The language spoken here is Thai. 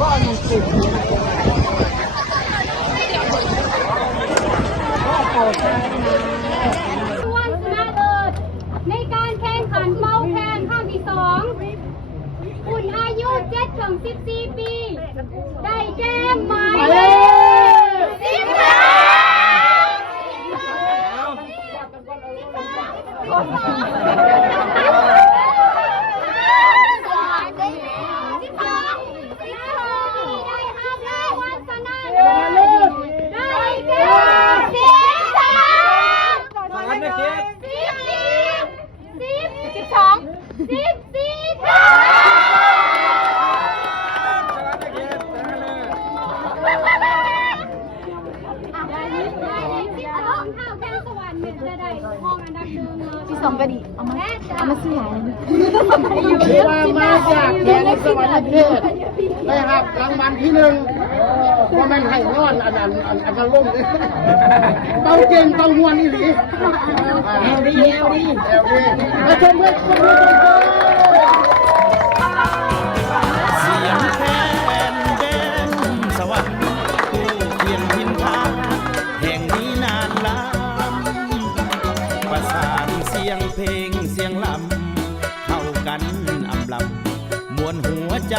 ก็มีสิทธิ์วันชนะเลิศในการแข่งขันเป่าแคนครั้งที่2คุณอายุ7-14 ปี ได้แก่หมายเลขที่2ก็ดีเอามาซื้อหลายเลยมาจากแดนสวรรค์เทศได้ครับรางวัลที่1ว่ามันให้นอนอันนั้นล่มเลยเต้าเก่งเต้ามวนนี่หรือแอลดีมาชมเพื่อนเสียงแคนแดนสวรรค์ผู้เพียงพินทางแห่งนี้นานล้ำประสานเสียงเพลงเสียงลำเข้ากันอำลำมวนหัวใจ